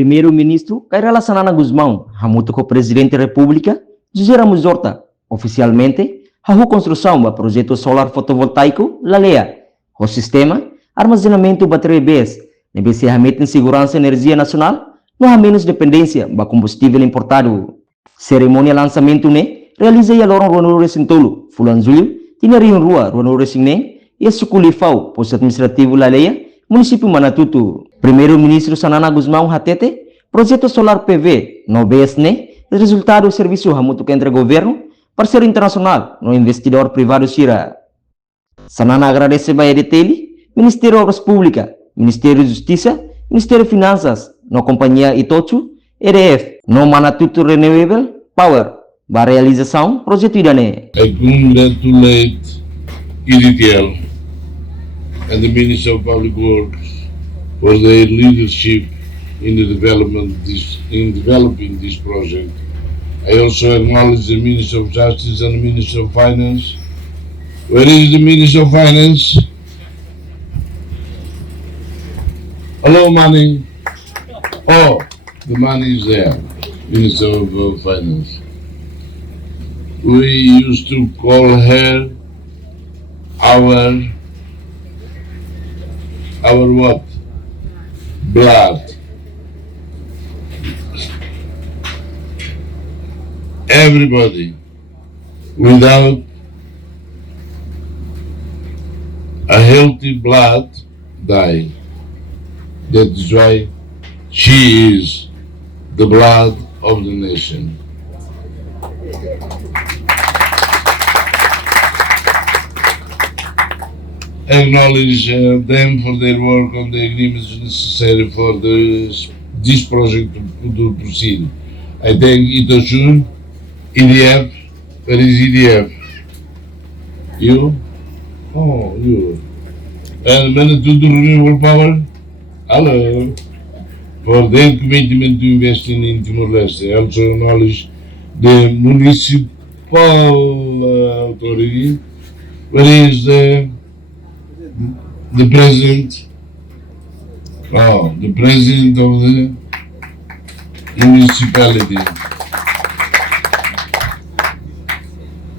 Primeiro-Ministro Cairala Sanana Guzmão, junto com o Presidente da República, José Ramos Horta, oficialmente, a construção do projeto solar fotovoltaico LALEA, o sistema armazenamento bateria BES, necessariamente em segurança e energia nacional, não há menos dependência do combustível importado. Cerimônia lançamento realiza a lorong Ronaldo Resintolo, Fulanzuil, tinha rua Ronaldo Resingnen, e a Suculifau, posto administrativo LALEA, município Manatuto. Primeiro-Ministro Sanana Guzmão Hatete, projeto solar PV, no BSN, resultado do serviço Hamuto entre governo, parceiro internacional, no investidor privado Shira. Sanana agradece a EDTELI, Ministério da Obras Públicas, Ministério da Justiça, Ministério de Finanças, no companhia Itochu, EDF, no Manatuto Renewable Power, para a realização do projeto IDANE. I congratulate EDTL and the Minister of Public Works for their leadership in developing this project. I also acknowledge the Minister of Justice and the Minister of Finance. Where is the Minister of Finance? Hello, money. Oh, the money is there. Minister of Finance. We used to call her our what? Blood. Everybody without a healthy blood die. That is why she is the blood of the nation. Acknowledge them for their work on the agreements necessary for this project to proceed. I thank Itochu, EDF. Where is EDF? You? Oh, you. And Manatuto Renewable Power? Hello. For their commitment to investing in Timor-Leste. I also acknowledge the municipal authority. Where is the president? Oh, the president of the municipality.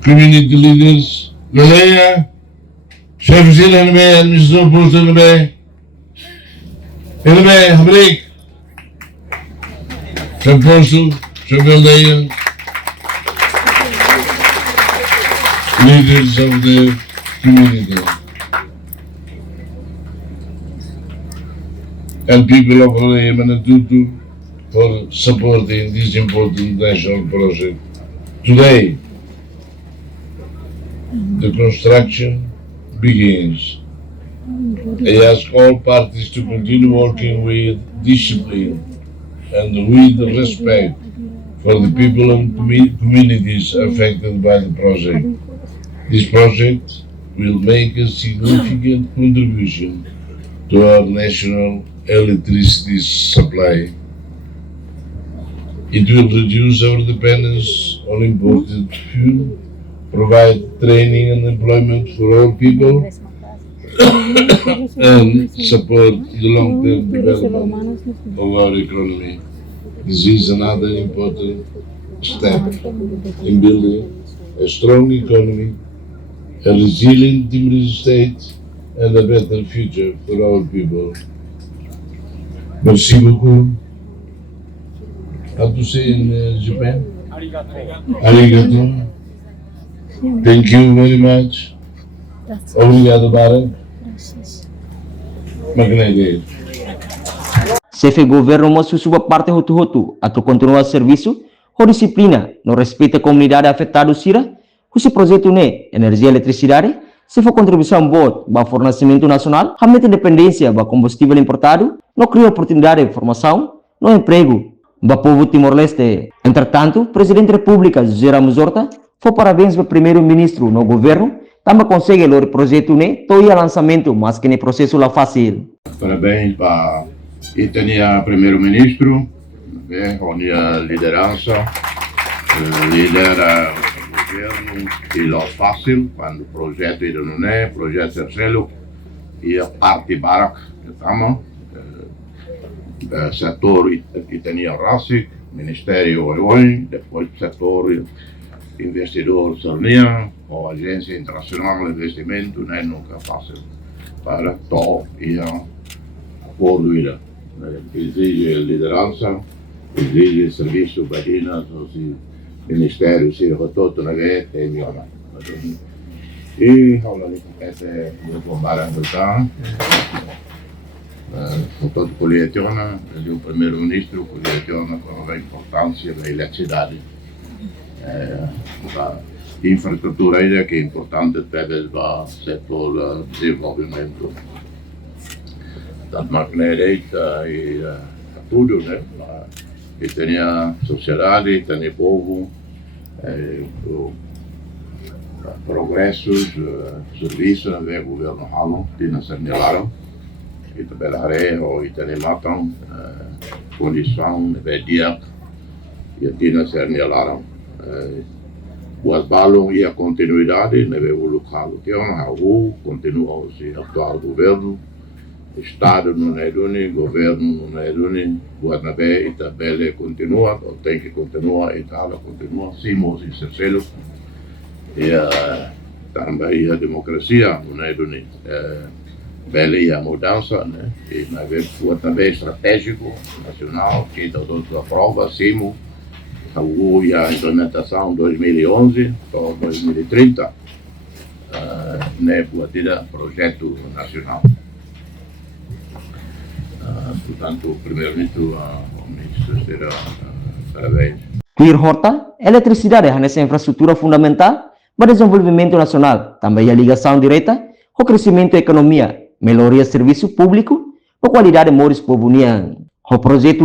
Community leaders. LALEA. Chef Zil en mij, administrator post en mij. En mij, Habrik. Chef Postel, Chef LALEA. Leaders of the community. And people of LALEA Manatuto for supporting this important national project. Today, the construction begins. I ask all parties to continue working with discipline and with respect for the people and communities affected by the project. This project will make a significant contribution to our national electricity supply. It will reduce our dependence on imported fuel, provide training and employment for all people, and support the long-term development of our economy. This is another important step in building a strong economy, a resilient Timorese state, and a better future for our people. Merci beaucoup. How to say in Japan? Arigato. Thank you very much. Obrigado, Barak. Magnegue. Chefe governo mostra sua parte roto a continuar serviço, com disciplina, no respeito à comunidade afetada, o projeto energia e eletricidade, se for contribuição boa para o fornecimento nacional, realmente dependência para combustível importado, não cria oportunidade de formação, no emprego para o povo Timor-Leste. Entretanto, o Presidente da República, José Ramos Horta, foi parabéns para o Primeiro-Ministro no governo, também consegue o projeto todo o lançamento, mas que no processo lá fácil. Parabéns para o Primeiro-Ministro, a liderança, lidera o governo e lo fácil, quando o projeto ainda não é, projeto terceiro, e a parte Barak, que estamos, setor Itania Rasik, Ministério OI, depois setor investidor Sarnia, ou Agência Internacional de Investimento, né, nunca fácil para todo e acordo ira. Exige liderança, exige serviço para os ministérios, se todo na vez é melhor. E esse grupo Marangutá, com todo o coletiona, o primeiro-ministro coletiona com a importância da eletricidade. A infraestrutura ainda que é importante para o setor de desenvolvimento da máquina direita e tudo, né? E tem a sociedade, tem o povo, progressos, serviços, o governo halo, tem a Sernilaro, e também a Areo, e tem a Matão, condição, e dia, e tem a Sernilaro. O balão e a continuidade, o local que é uma continua o atual governo, Estado não é único, governo não é único, Guanabé e Tabela continua, ou tem que continuar, Itália continua, Simos e Cercelo, e também a democracia não é única, Bela e a mudança, né? E na vez Guanabé estratégico, nacional, que todos aprova, Simo, e a implementação 2011 ou 2030, né, projeto nacional. Portanto, primeiro-ministro, o ministro será parabéns. Tuir horta, eletricidade é essa infraestrutura fundamental para o desenvolvimento nacional, também a ligação direta ao crescimento da economia, melhoria do serviço público, a qualidade de modos povo união. O projeto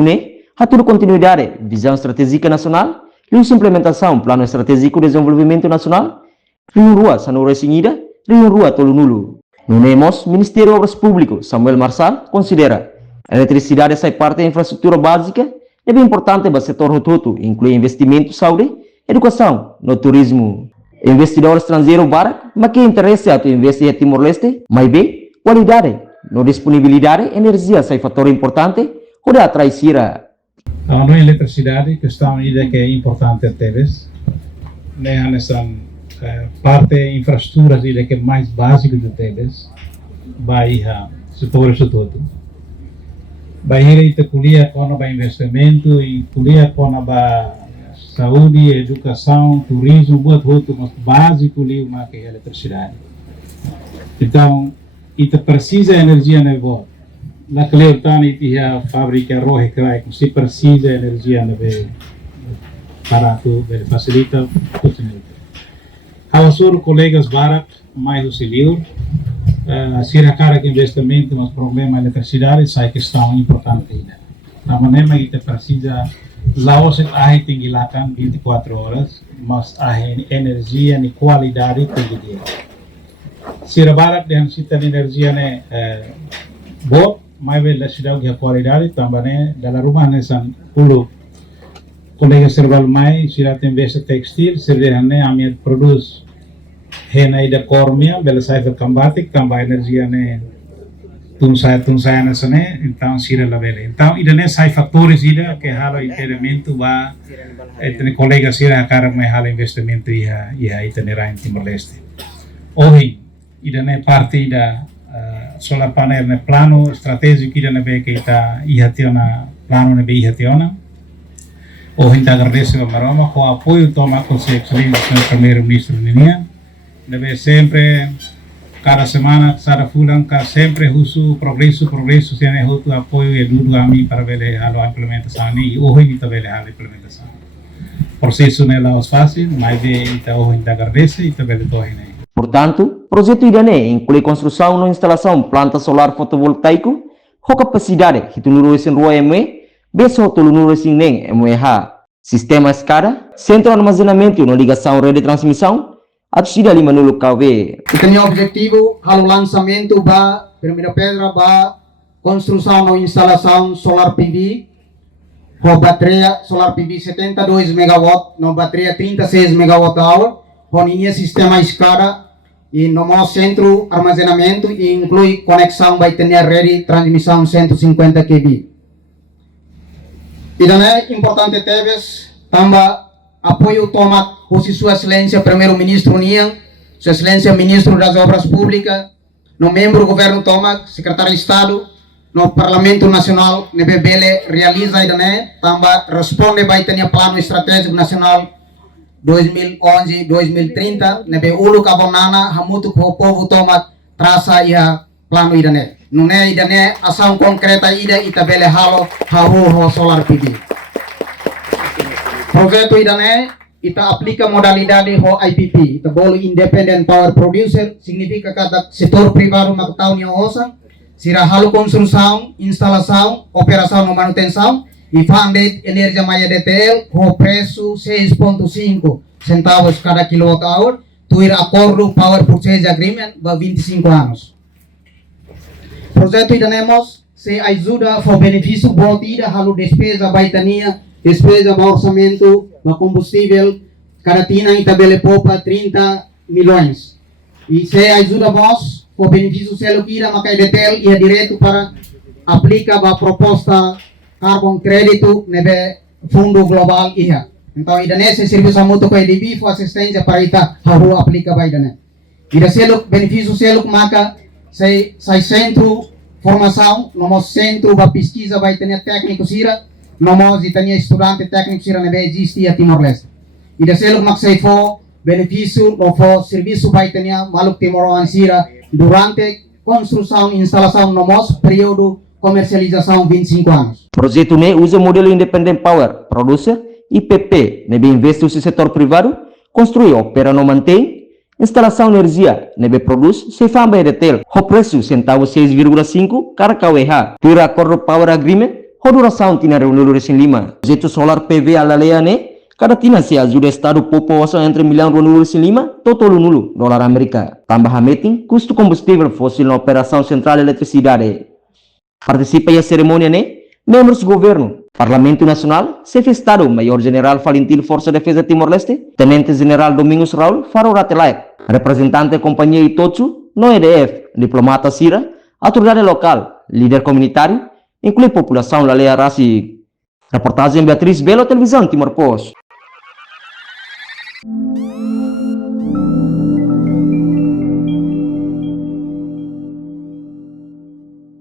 a toda continuidade, visão estratégica nacional e a implementação plano estratégico de desenvolvimento nacional, Rio Rua, Sanura Sinhida, Rio Rua, Tolunulo. No Nemos, Ministério de Obras Públicas, Samuel Marçal, considera a eletricidade essa parte da infraestrutura básica é bem importante para o setor todo, inclui investimento, saúde, educação, no turismo. Investidor estrangeiro Barak, mas que interessa a investir em Timor-Leste, mas bem, qualidade, no disponibilidade, energia, esse é fator importante, onde atrai Sira. A eletricidade, questão que é importante a teles, nessa parte infraestrutura que é mais básica de teles, vai se for isso tudo. Vai ir a colher com o investimento e colher com a saúde, educação, turismo, tudo, mas básico ali uma que é a eletricidade. Então, isso precisa de energia na volta. Na Cleotana e a fábrica Rohe Crai, se precisa de energia para facilitar tudo. Aos colegas Barak, mais auxiliar, se a cara que investimento, mas problema de eletricidade, sai questão importante ainda. Da maneira que precisa, lá você tem que lá 24 horas, mas a energia de qualidade tem que ter. Se a Barak necessita de energia boa, mais bem cidade que a qualidade também da rumah nessa puluh colega serval mai sirat investe textil sederhana amir produz hena ida kormia bela sai verkambatik tambah energia tunsaya nasane então sira la bela então ida ne sai fatores ida que halo impedimento ba etne colega sira cara mai halo investimento ia itenera em Timor-Leste hoje ida ne parte ida solar panel ne plano estratégico ida ne be que ita ihationa plano ne be ihationa ou ainda agradeço a Maroma com o apoio toma conselho do primeiro-ministro Ninia deve sempre cada semana cada fulan sempre uso progresso se ne hotu apoio e duro a mim para ver a implementação e hoje ita ver a implementação processo ne la fácil mas ita hoje ainda agradeço ita ver todo Portanto, o projeto IDANE inclui construção e instalação de planta solar fotovoltaico com capacidade que tuluru em rua ME, beso tuluru em ME sistema escada, centro de armazenamento e ligação rede de transmissão, a tuxida lima no local B. Tem objetivo, o lançamento da primeira pedra da construção ou instalação solar PV, com bateria solar PV 72 MW, no bateria 36 MWh, com linha sistema escada e no nosso centro armazenamento e inclui conexão vai ter rede transmissão 150 kV. dan é importante teves também apoio toma com sua excelência primeiro-ministro Niang, sua excelência ministro das obras públicas, no membro do governo toma secretário de estado, no parlamento nacional nebebele realiza e também responde vai ter plano estratégico nacional 2011-2030 nebe ulu kabonana hamutu ko povo toma traça ia plano idane nune idane ação concreta ida itabele halo hahu solar PV. Projeto idane ita aplica modalidade ho IPP, ita bolo independent power producer, significa cada setor privado maktaw niya osa, sira halo construção, instalação, operação no manutenção e funded energia maya DTL com preço 6.5 centavos cada kilowatt-hour, tuir acordo Power Purchase Agreement ba 25 anos. Projeto idanemos se ajuda for benefício botida halo despesa baitania, despesa ba orçamento ba combustível, cada tina itabele popa 30 milhões. E se ajuda vos for benefício selo kira makai DTL ia direto para aplica ba proposta carbon crédito nebe fundo global iha. Então idane se serviço muito com EDB for assistência para ita haru aplica ba idane. Ida selo benefício selo maka sai centro formação, nomos centro ba pesquisa ba itania técnico sira, nomos itania estudante técnico sira nebe existe a Timor-Leste. Ida selo mak sai for benefício no for serviço ba itania maluk Timor-Leste sira durante construção e instalação nomos período comercialização 25 anos. Projeto ne usa modelo independent power producer IPP, nebe investe no setor privado, construi, opera no mantém, instalação de energia, nebe produz, se famba EDTL, o preço centavo 6,5 cada kWh, tira acordo power agreement, a duração tina reunido recém Lima. Projeto solar PV alalea ne, cada tina se ajuda estado população entre milhão reunido recém Lima, total nulo dólar Amerika. Tambah meeting, custo combustível fóssil na operação central de eletricidade. Participa em cerimônia ne, membros do governo, Parlamento Nacional, chefe de Estado, Maior General Valentim Força de Defesa Timor-Leste, Tenente General Domingos Raul, Faro Ratelai, representante da Companhia Itochu, no EDF, diplomata Sira, autoridade local, líder comunitário, inclui população Lalea Raci. Reportagem Beatriz Belo, Televisão Timor-Post.